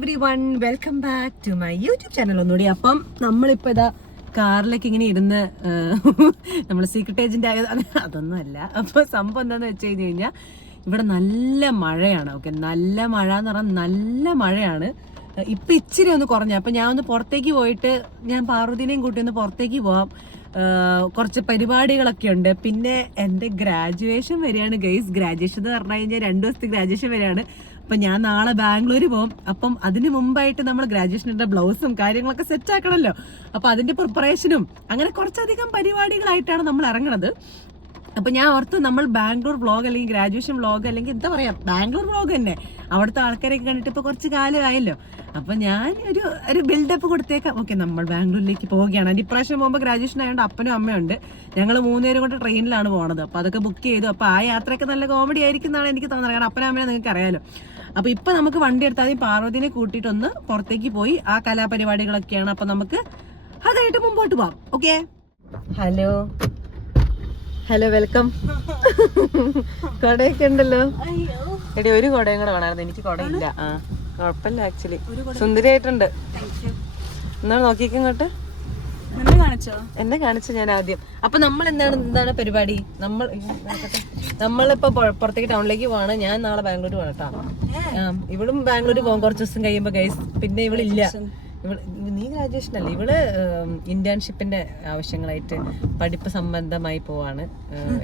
Everyone welcome back to my YouTube channel ഒന്നുകൂടി. അപ്പം നമ്മളിപ്പോൾ ഇതാ കാറിലേക്ക് ഇങ്ങനെ ഇരുന്ന് നമ്മൾ സീക്രട്ട് ഏജന്റ് ആയത് അതൊന്നും അല്ല. അപ്പോൾ സംഭവം എന്താണെന്ന് വെച്ച് കഴിഞ്ഞ് കഴിഞ്ഞാൽ ഇവിടെ നല്ല മഴയാണ്. ഓക്കെ, നല്ല മഴ എന്ന് പറഞ്ഞാൽ നല്ല മഴയാണ്. ഇപ്പം ഇച്ചിരി ഒന്ന് കുറഞ്ഞ. അപ്പം ഞാൻ ഒന്ന് പുറത്തേക്ക് പോയിട്ട് ഞാൻ പാർവതിനെയും കൂട്ടി ഒന്ന് പുറത്തേക്ക് പോവാം. കുറച്ച് പരിപാടികളൊക്കെ ഉണ്ട്. പിന്നെ എൻ്റെ ഗ്രാജുവേഷൻ വരികയാണ് ഗൈസ്. ഗ്രാജുവേഷൻ എന്ന് പറഞ്ഞു കഴിഞ്ഞാൽ 2 ദിവസത്തെ ഗ്രാജുവേഷൻ വരികയാണ്. അപ്പം ഞാൻ നാളെ ബാംഗ്ലൂർ പോകും. അപ്പം അതിന് മുമ്പായിട്ട് നമ്മൾ ഗ്രാജുവേഷൻ്റെ ബ്ലൗസും കാര്യങ്ങളൊക്കെ സെറ്റ് ആക്കണമല്ലോ. അപ്പം അതിൻ്റെ പ്രിപ്പറേഷനും അങ്ങനെ കുറച്ചധികം പരിപാടികളായിട്ടാണ് നമ്മൾ ഇറങ്ങണത്. അപ്പം ഞാൻ ഓർത്ത് നമ്മൾ ബാംഗ്ലൂർ വ്ളോഗ് അല്ലെങ്കിൽ ഗ്രാജുവേഷൻ വ്ളോഗ് അല്ലെങ്കിൽ എന്താ പറയുക, ബാംഗ്ലൂർ വ്ളോഗ് തന്നെ. അവിടുത്തെ ആൾക്കാരെയൊക്കെ കണ്ടിട്ട് ഇപ്പോൾ കുറച്ച് കാലമായല്ലോ. അപ്പം ഞാൻ ഒരു ബിൽഡപ്പ് കൊടുത്തേക്കാം. ഓക്കെ, നമ്മൾ ബാംഗ്ലൂരിലേക്ക് പോവുകയാണ്. അതിൻ്റെ ഇപ്രാവശ്യം പോകുമ്പോൾ ഗ്രാജുവേഷൻ ആയതുകൊണ്ട് അപ്പനും അമ്മയുണ്ട്. ഞങ്ങൾ 3 പേരും കൊണ്ട് ട്രെയിനിലാണ് പോണത്. അപ്പോൾ അതൊക്കെ ബുക്ക് ചെയ്തു. അപ്പോൾ ആ യാത്രയൊക്കെ നല്ല കോമഡി ആയിരിക്കും എന്നാണ് എനിക്ക് തോന്നുന്നത്. കാരണം അപ്പനും അമ്മയെ നിങ്ങൾക്ക് അറിയാലോ. അപ്പോൾ ഇപ്പം നമുക്ക് വണ്ടി എടുത്താൽ മതി. പാർവതിനെ കൂട്ടിയിട്ടൊന്ന് പുറത്തേക്ക് പോയി ആ കലാപരിപാടികളൊക്കെയാണ്. അപ്പം നമുക്ക് അതായിട്ട് മുമ്പോട്ട് പോവാം. Okay, hello hello, welcome. കൊടയൊക്കെ ഉണ്ടല്ലോ. എടി ഒരു കൊടയും കൂടെ വേണമായിരുന്നു. എനിക്ക് കൊടയില്ല. ആ കുഴപ്പമില്ല, ആക്ച്വലി സുന്ദരിയായിട്ടുണ്ട്. എന്നാണ് നോക്കിയേക്ക് ഇങ്ങോട്ട്. എന്നെ കാണിച്ചു ഞാൻ ആദ്യം. അപ്പൊ നമ്മൾ എന്താണ് പരിപാടി? നമ്മളിപ്പോ പുറത്തേക്ക് ടൗണിലേക്ക് പോവാണ്. ഞാൻ നാളെ ബാംഗ്ലൂർ പോകണം കേട്ടോ. ഇവളും ബാംഗ്ലൂർ പോകും കുറച്ച് ദിവസം കഴിയുമ്പോ ഗൈസ്. പിന്നെ ഇവളില്ല. നീ ഗ്രാജുവേഷൻ അല്ലേ? ഇവള് ഇന്റേൺഷിപ്പിന്റെ ആവശ്യങ്ങളായിട്ട് പഠിപ്പ് സംബന്ധമായി പോവാണ്.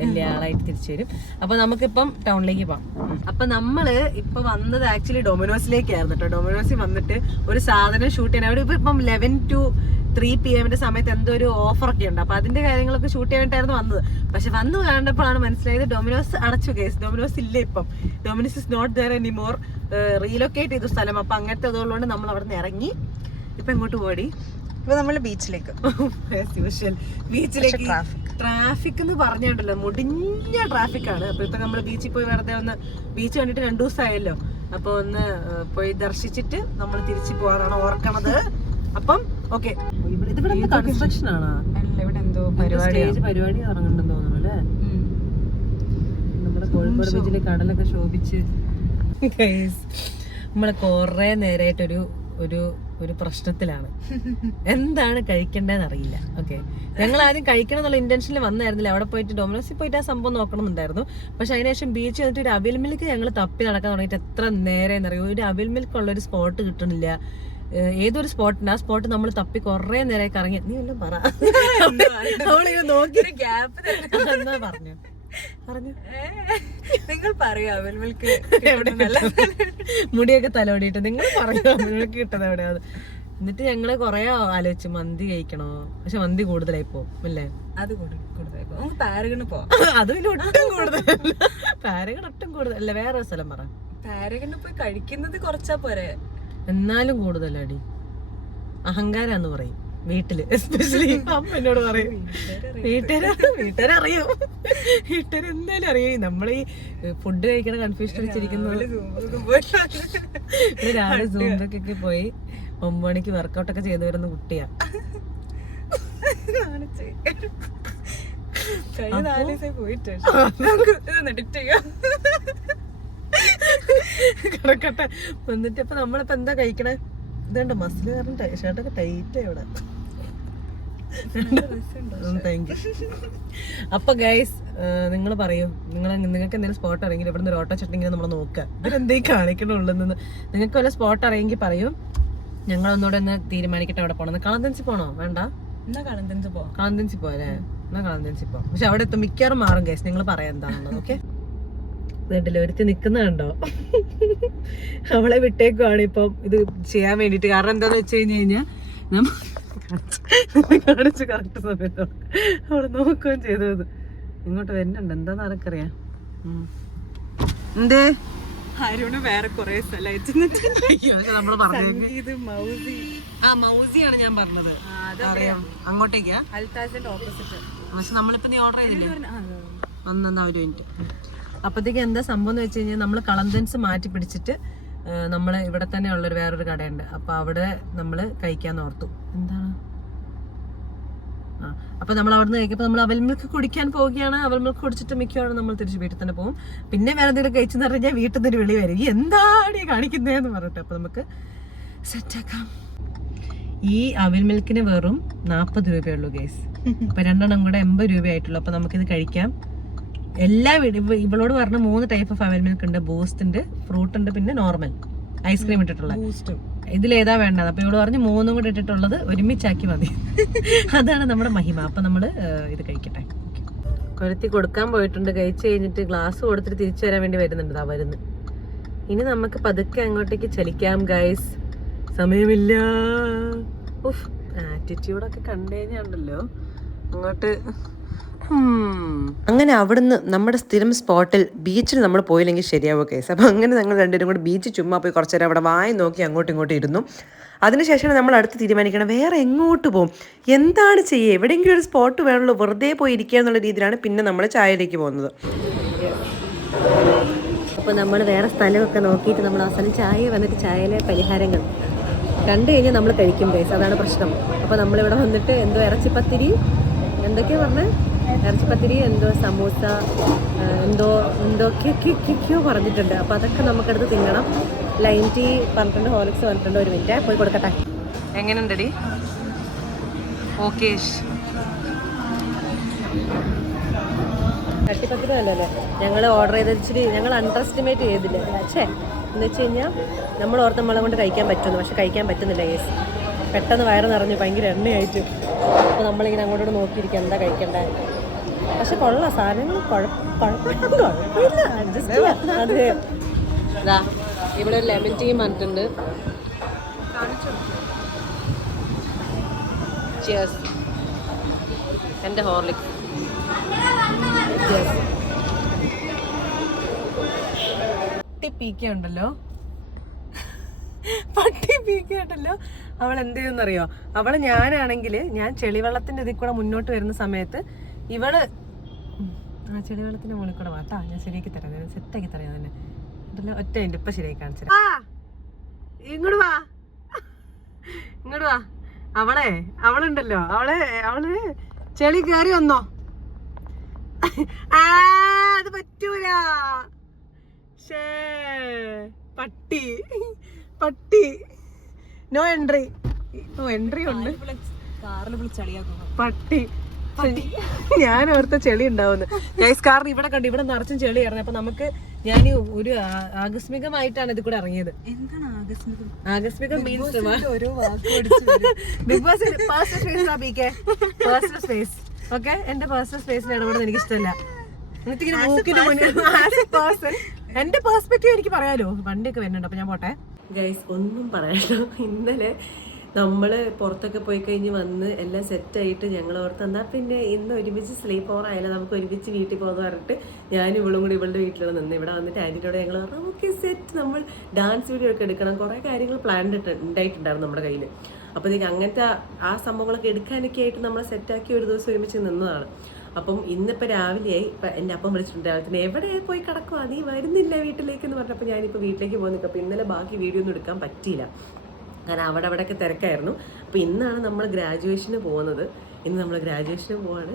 വലിയ ആളായിട്ട് തിരിച്ചു വരും. അപ്പൊ നമുക്കിപ്പം ടൗണിലേക്ക് പോവാം. അപ്പൊ നമ്മള് ഇപ്പൊ വന്നത് ആക്ച്വലി ഡൊമിനോസിലേക്കായിരുന്നു കേട്ടോ. ഡൊമിനോസിൽ വന്നിട്ട് ഒരു സാധനം ഷൂട്ട് ചെയ്യാൻ. അവിടെ ഇപ്പം 11 to 3 PM സമയത്ത് എന്തോ ഒരു ഓഫറൊക്കെ ഉണ്ട്. അപ്പൊ അതിന്റെ കാര്യങ്ങളൊക്കെ ഷൂട്ട് ചെയ്യാനായിട്ടായിരുന്നു വന്നത്. പക്ഷെ വന്നു കണ്ടപ്പോഴാണ് മനസ്സിലായത് ഡൊമിനോസ് അടച്ചു കേസ്. ഡൊമിനോസ് ഇല്ല ഇപ്പം. Domino's is not there anymore. Relocate ചെയ്തു സ്ഥലം. അപ്പൊ അങ്ങനത്തെ അതുകൊണ്ട് നമ്മൾ അവിടെ നിന്ന് ഇറങ്ങി ഇപ്പൊ എങ്ങോട്ട് പോടി? ഇപ്പൊ നമ്മള് ബീച്ചിലേക്ക്. ബീച്ചിലേക്ക്. ട്രാഫിക് എന്ന് പറഞ്ഞിട്ടല്ലോ, മുടിഞ്ഞ ട്രാഫിക് ആണ്. അപ്പൊ ഇപ്പൊ നമ്മള് ബീച്ചിൽ പോയി വെറുതെ ഒന്ന് ബീച്ച് കണ്ടിട്ട് 2 ദിവസമായല്ലോ. അപ്പൊ ഒന്ന് പോയി ദർശിച്ചിട്ട് നമ്മൾ തിരിച്ചു പോകാനാണ് ഓർക്കണത്. അപ്പം ഓക്കെ, ഇതിവിടെ കൺസ്ട്രക്ഷൻ ആണോ? ഇവിടെ എന്തോ പരിപാടി ഇറങ്ങുന്നുണ്ടെന്ന് തോന്നുന്നു അല്ലേ? നമ്മുടെ കോഴിക്കോട് ബീച്ചിലെ കടലൊക്കെ ശോഭിച്ച് നമ്മള് കൊറേ നേരമായിട്ടൊരു ഒരു പ്രശ്നത്തിലാണ്. എന്താണ് കഴിക്കേണ്ടതെന്ന് അറിയില്ല. ഓക്കെ, ഞങ്ങൾ ആദ്യം കഴിക്കണം എന്നുള്ള ഇന്റൻഷനിൽ വന്നായിരുന്നില്ല. അവിടെ പോയിട്ട് ഡൊമിനോസിൽ പോയിട്ട് ആ സംഭവം നോക്കണമെന്നുണ്ടായിരുന്നു. പക്ഷെ അതിനുശേഷം ബീച്ച് വന്നിട്ട് ഒരു അവിൽ മിൽക്ക് ഞങ്ങൾ തപ്പി നടക്കാൻ തുടങ്ങിയിട്ട് എത്ര നേരം എന്നറിയോ. ഒരു അവിൽ മിൽക്ക് ഉള്ള ഒരു സ്പോട്ട് കിട്ടണില്ല. ഏതൊരു സ്പോട്ടുണ്ട്, ആ സ്പോട്ട് നമ്മൾ തപ്പി കൊറേ നേരമായി കറങ്ങി. നീ എല്ലാം പറ. നോക്കിയൊരു ഗ്യാപ്പ് എന്നാ പറഞ്ഞു നിങ്ങൾ പറയൂ അവിൽ മിൽക്ക് മുടിയൊക്കെ തലോടിയിട്ട് നിങ്ങൾ പറയൂ അവിൽ മിൽക്ക് കിട്ടുന്നത് എവിടെയാണ്. എന്നിട്ട് ഞങ്ങള് കൊറേ ആലോചിച്ചു മന്തി കഴിക്കണോ. പക്ഷെ മന്തി കൂടുതലായി പോകും അല്ലേ? അത് കൂടുതലായി പോകും. നമുക്ക് പാരഗണ് പോവാം. അത് പിന്നെ ഒട്ടും കൂടുതലല്ല. പാരഗൺ ഒട്ടും കൂടുതലല്ല. വേറെ സ്ഥലം പറ. പാരഗണ് പോയി കഴിക്കുന്നത് കുറച്ചാ പോരെ. എന്നാലും കൂടുതലടി. അഹങ്കാരാന്ന് പറയും വീട്ടില്. എസ്പെഷ്യലി അമ്മ എന്നോട് പറയും. വീട്ടുകാരറിയും. വീട്ടുകാരെന്തായാലും അറിയും. നമ്മളീ ഫുഡ് കഴിക്കണ കൺഫ്യൂഷൻ വെച്ചിരിക്കുന്നത്. രാവിലെ സൂംബൊക്കെ പോയി 9 മണിക്ക് വർക്കൗട്ടൊക്കെ ചെയ്തു വരുന്ന കുട്ടിയാ. കിടക്കട്ടെ. എന്നിട്ട് ഇപ്പൊ നമ്മളിപ്പോ എന്താ കഴിക്കണേ? ഇതുണ്ട് മസിൽ കാരണം ഷർട്ടൊക്കെ ടൈറ്റ് ഇവിടെ. Thank you. അപ്പൊ ഗൈസ്, നിങ്ങൾ പറയൂ, നിങ്ങൾക്ക് എന്തെങ്കിലും സ്പോട്ട് അറിയെങ്കിൽ ഇവിടുന്ന് ഒരു ഓട്ടോ ചട്ടിങ്ങനെ നമ്മൾ നോക്കുക. ഇവരെന്തേ കാണിക്കണുള്ളതെന്ന്. നിങ്ങൾക്ക് വല്ല സ്പോട്ട് അറിയെങ്കിൽ പറയൂ. ഞങ്ങൾ ഒന്നുകൂടെ ഒന്ന് തീരുമാനിക്കട്ടെ അവിടെ പോകണം. കളന്തൻസി പോണോ? വേണ്ട, എന്നാ കളന്തൻസി പോവാം. കളന്തൻസി പോയല്ലേ? എന്നാ കളന്തൻസി പോവാം. പക്ഷെ അവിടെ എത്തും മിക്കവാറും മാറും ഗൈസ്. നിങ്ങൾ പറയാൻ എന്താണെന്നുള്ളത്. ഓക്കെ, വീട്ടിൽ ഒരുത്തി നിൽക്കുന്നുണ്ടോ? അവളെ വിട്ടേക്കുവാണ് ഇപ്പം ഇത് ചെയ്യാൻ വേണ്ടിട്ട്. കാരണം എന്താന്ന് വെച്ച് കഴിഞ്ഞാൽ കാണിച്ചു കറക്റ്റ് സമയത്ത് അവള് നോക്കുകയും ചെയ്തത്. ഇങ്ങോട്ട് വരുന്നുണ്ട്. എന്താന്ന് ആർക്കറിയാം. എന്തേ അരുണ് വേറെ കൊറേ സ്ഥലമായിട്ട് നമ്മള് പറഞ്ഞത് മൗസിയാണ് ഞാൻ പറഞ്ഞത്. അങ്ങോട്ടേക്കാ അൽത്താസിന്റെ ഓപ്പോസിറ്റ്. പക്ഷെ നമ്മളിപ്പോ നീ ഓർഡർ ചെയ്തില്ലേ? വന്നാ ഒരു മിനിറ്റ്. അപ്പത്തേക്ക് എന്താ സംഭവം എന്ന് വെച്ച് കഴിഞ്ഞാൽ നമ്മൾ കളന്തൻസ് മാറ്റി പിടിച്ചിട്ട് നമ്മൾ ഇവിടെ തന്നെ ഉള്ളൊരു വേറൊരു കടയുണ്ട്. അപ്പൊ അവിടെ നമ്മൾ കഴിക്കാന്ന് ഓർത്തു. എന്താണ് അപ്പൊ നമ്മൾ അവിടെ നിന്ന് കഴിക്കുമ്പോൾ നമ്മൾ അവൽ മിൽക്ക് കുടിക്കാൻ പോവുകയാണ്. അവൽ മിൽക്ക് കുടിച്ചിട്ട് മിക്കവാറും നമ്മൾ തിരിച്ച് വീട്ടിൽ തന്നെ പോകും. പിന്നെ വേറെ എന്തെങ്കിലും കഴിച്ചെന്ന് പറഞ്ഞാൽ വീട്ടിൽ നിന്നൊരു വിളി വരും, എന്താണ് കാണിക്കുന്നതെന്ന് പറഞ്ഞിട്ട്. അപ്പൊ നമുക്ക് സെറ്റാക്കാം. ഈ അവിൽ മിൽക്കിന് വെറും 40 രൂപയുള്ളൂ ഗൈസ്. അപ്പൊ 2 എണ്ണം കൂടെ 80 രൂപയായിട്ടുള്ളൂ. അപ്പൊ നമുക്കിത് കഴിക്കാം. എല്ലാ ഇവളോട് പറഞ്ഞ 3 ടൈപ്പ് ഓഫ് അവിൽ മിൽക്ക് ഉണ്ട്. ബൂസ്റ്റ് ഉണ്ട്, ഫ്രൂട്ട് ഉണ്ട്, പിന്നെ നോർമൽ ഐസ്ക്രീം ഇട്ടിട്ടുള്ള. ഇതിലേതാ വേണ്ടത്? അപ്പൊ ഇവള് പറഞ്ഞ് 3 കൂടെ ഇട്ടിട്ടുള്ളത് ഒരുമിച്ചാക്കി മതി. അതാണ് നമ്മുടെ മഹിമ. അപ്പൊ നമ്മള് ഇത് കഴിക്കട്ടെ. കൊരുത്തി കൊടുക്കാൻ പോയിട്ടുണ്ട്. കഴിച്ചു കഴിഞ്ഞിട്ട് ഗ്ലാസ് കൊടുത്തിട്ട് തിരിച്ചു വരാൻ വേണ്ടി വരുന്നുണ്ട്. വരുന്നു. ഇനി നമുക്ക് പതുക്കെ അങ്ങോട്ടേക്ക് ചലിക്കാം ഗൈസ്. സമയമില്ല. ആറ്റിറ്റ്യൂഡൊക്കെ കണ്ടു കഴിഞ്ഞാണ്ടല്ലോ അങ്ങോട്ട്. അങ്ങനെ അവിടുന്ന് നമ്മുടെ സ്ഥിരം സ്പോട്ടിൽ ബീച്ചിൽ നമ്മൾ പോയില്ലെങ്കിൽ ശരിയാവും കേസ്. അപ്പോൾ അങ്ങനെ ഞങ്ങൾ രണ്ടുപേരും കൂടി ബീച്ചിൽ ചുമ്മാ പോയി കുറച്ച് നേരം അവിടെ വായി നോക്കി അങ്ങോട്ടും ഇങ്ങോട്ടും ഇരുന്നു. അതിനുശേഷമാണ് നമ്മൾ അടുത്ത് തീരുമാനിക്കണം വേറെ എങ്ങോട്ട് പോകും, എന്താണ് ചെയ്യുക, എവിടെയെങ്കിലും ഒരു സ്പോട്ട് വേണമല്ലോ, വെറുതെ പോയി ഇരിക്കുക എന്നുള്ള രീതിയിലാണ് പിന്നെ നമ്മൾ ചായയിലേക്ക് പോകുന്നത്. അപ്പോൾ നമ്മൾ വേറെ സ്ഥലമൊക്കെ നോക്കിയിട്ട് നമ്മൾ അവസാനം ചായ വന്നിട്ട് ചായയിലെ പരിഹാരങ്ങൾ കണ്ടു കഴിഞ്ഞാൽ നമ്മൾ കഴിക്കും ഗൈസ്. അതാണ് പ്രശ്നം. അപ്പോൾ നമ്മളിവിടെ വന്നിട്ട് എന്തോ ഇറച്ചിപ്പത്തിരി എന്തൊക്കെയാ പറഞ്ഞത്, ഇറച്ചിപ്പത്തിരി എന്തോ സമൂസ എന്തൊക്കെയോ പറഞ്ഞിട്ടുണ്ട്. അപ്പോൾ അതൊക്കെ നമുക്കടുത്ത് തിന്നണം. ലൈം ടീ പറഞ്ഞിട്ടുണ്ട്, ഹോർലിക്സ് പറഞ്ഞിട്ടുണ്ട്. ഒരു മിനിറ്റ് പോയി കൊടുക്കട്ടെ. എങ്ങനെയുണ്ടടി? ഓക്കെ. 30 രൂപ അല്ലേ ഞങ്ങൾ ഓർഡർ ചെയ്ത് ഇച്ചിരി ഞങ്ങൾ അണ്ടർ എസ്റ്റിമേറ്റ് ചെയ്തില്ല. പക്ഷേ എന്ന് വെച്ച് കഴിഞ്ഞാൽ നമ്മൾ ഓർത്ത് നമ്മളെ കൊണ്ട് കഴിക്കാൻ പറ്റുമെന്ന്, പക്ഷെ കഴിക്കാൻ പറ്റുന്നില്ല കേസ്. പെട്ടെന്ന് വയറ് നിറഞ്ഞു, ഭയങ്കര എണ്ണയായിട്ട്. അപ്പോൾ നമ്മളിങ്ങനെ അങ്ങോട്ടോട് നോക്കിയിരിക്കുക എന്താ കഴിക്കണ്ടേ. പക്ഷെ കൊള്ളാം സാധനങ്ങൾ, കുഴപ്പമില്ല, അഡ്ജസ്റ്റ് ചെയ്യാം. അതെ, ഇതാ ഇവിടെ ഒരു ലെമൺ ടീ പറഞ്ഞിട്ടുണ്ട്. ചിയേഴ്സ്. എൻ്റെ ഹോർലിക്സ്. പട്ടി പീക്ക ഉണ്ടല്ലോ, അവൾ എന്ത് ചെയ്യുന്നറിയോ? അവള് ഞാനാണെങ്കിൽ ഞാൻ ചെളിവെള്ളത്തിന്റെ ഇതിൽ കൂടെ മുന്നോട്ട് വരുന്ന സമയത്ത് ഇവള് ആ ചെളിവെള്ളത്തിന്റെ മുകളിൽ കൂടെ വാട്ടാ, ഞാൻ ശരിയാക്കി തരാം, ഞാൻ സെറ്റാക്കി തരാം തന്നെ. ഒറ്റ മിനിറ്റ്, ഇപ്പൊ ശരിയാക്കി കാണിച്ചു. ഇങ്ങോട്ട് വാ, ഇങ്ങോട്ട് വാ. അവളുണ്ടല്ലോ, അവള് ചെളി കയറി വന്നോ. അത് പറ്റൂല. പട്ടി നോ എൻട്രി. എൻട്രി ഉണ്ട്. പട്ടി. ഞാൻ ഓർത്ത ചെളി ഉണ്ടാവുന്നു ഗൈസ്. കാരണം ഇവിടെ കണ്ടു, ഇവിടെ നിറച്ചും ചെളി ഇറങ്ങി. അപ്പൊ നമുക്ക് ഞാൻ ഒരു ആകസ്മികമായിട്ടാണ് ഇത് കൂടെ ഇറങ്ങിയത്. എന്താണ് ആകസ്മികം? ആകസ്മികം മീൻസ് ഓരോ ബിഗ് ബോസ് പേഴ്സണൽ സ്പേസ് ആപ്പിക്കേ. Personal space okay. എന്റെ പേഴ്സണൽ സ്പേസിൽ ഇടപെടുന്നത് എനിക്ക് ഇഷ്ടമല്ല. എന്റെ പെർസ്പെക്റ്റീവ് എനിക്ക് പറയാലോ. വണ്ടിയൊക്കെ വരുന്നുണ്ട്, അപ്പൊ ഞാൻ പോട്ടെ ഗൈസ്. ഒന്നും പറയാലോ. ഇന്നലെ നമ്മള് പുറത്തൊക്കെ പോയി കഴിഞ്ഞ് വന്ന് എല്ലാം സെറ്റായിട്ട് ഞങ്ങൾ ഓർത്ത് എന്നാ പിന്നെ ഇന്ന് ഒരുമിച്ച് സ്ലീപ്പ് ഓവർ ആയാലും നമുക്ക് ഒരുമിച്ച് വീട്ടിൽ പോകുന്ന പറഞ്ഞിട്ട് ഞാനും ഇവളും കൂടി ഇവളുടെ വീട്ടിലാണ് നിന്ന്. ഇവിടെ വന്നിട്ട് ആൻറ്റിയോടെ ഞങ്ങൾ പറഞ്ഞു ഓക്കെ സെറ്റ്, നമ്മൾ ഡാൻസ് വീഡിയോ ഒക്കെ എടുക്കണം, കുറേ കാര്യങ്ങൾ പ്ലാൻഡ് ഉണ്ടായിട്ടുണ്ടായിരുന്നു നമ്മുടെ കയ്യിൽ. അപ്പോഴത്തേക്ക് അങ്ങനത്തെ ആ സംഭവങ്ങളൊക്കെ എടുക്കാനൊക്കെ ആയിട്ട് നമ്മൾ സെറ്റാക്കി ഒരു ദിവസം ഒരുമിച്ച് നിന്നതാണ്. അപ്പം ഇന്നിപ്പോൾ രാവിലെയായി. ഇപ്പം എൻ്റെ അപ്പം വിളിച്ചിട്ടുണ്ട് രാവിലെ, എവിടെ പോയി കിടക്കുവാ നീ, വരുന്നില്ല വീട്ടിലേക്ക് എന്ന് പറഞ്ഞപ്പോൾ ഞാനിപ്പോൾ വീട്ടിലേക്ക് പോകുന്നു. അപ്പോൾ ഇന്നലെ ബാക്കി വീഡിയോ ഒന്നും എടുക്കാൻ പറ്റിയില്ല, കാരണം അവിടെയൊക്കെ തിരക്കായിരുന്നു. അപ്പോൾ ഇന്നാണ് നമ്മൾ ഗ്രാജുവേഷന് പോകുന്നത്. ഇന്ന് നമ്മൾ ഗ്രാജുവേഷന് പോവാണ്.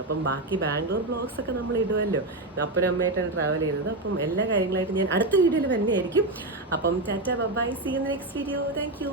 അപ്പം ബാക്കി ബാംഗ്ലൂർ വ്ളോഗ്സ് ഒക്കെ നമ്മൾ ഇടുമല്ലോ, അപ്പനും അമ്മയായിട്ടാണ് ട്രാവൽ ചെയ്യുന്നത്. അപ്പം എല്ലാ കാര്യങ്ങളായിട്ട് ഞാൻ അടുത്ത വീഡിയോയിൽ തന്നെയായിരിക്കും. അപ്പം tata bye, see you in the next video. Thank U.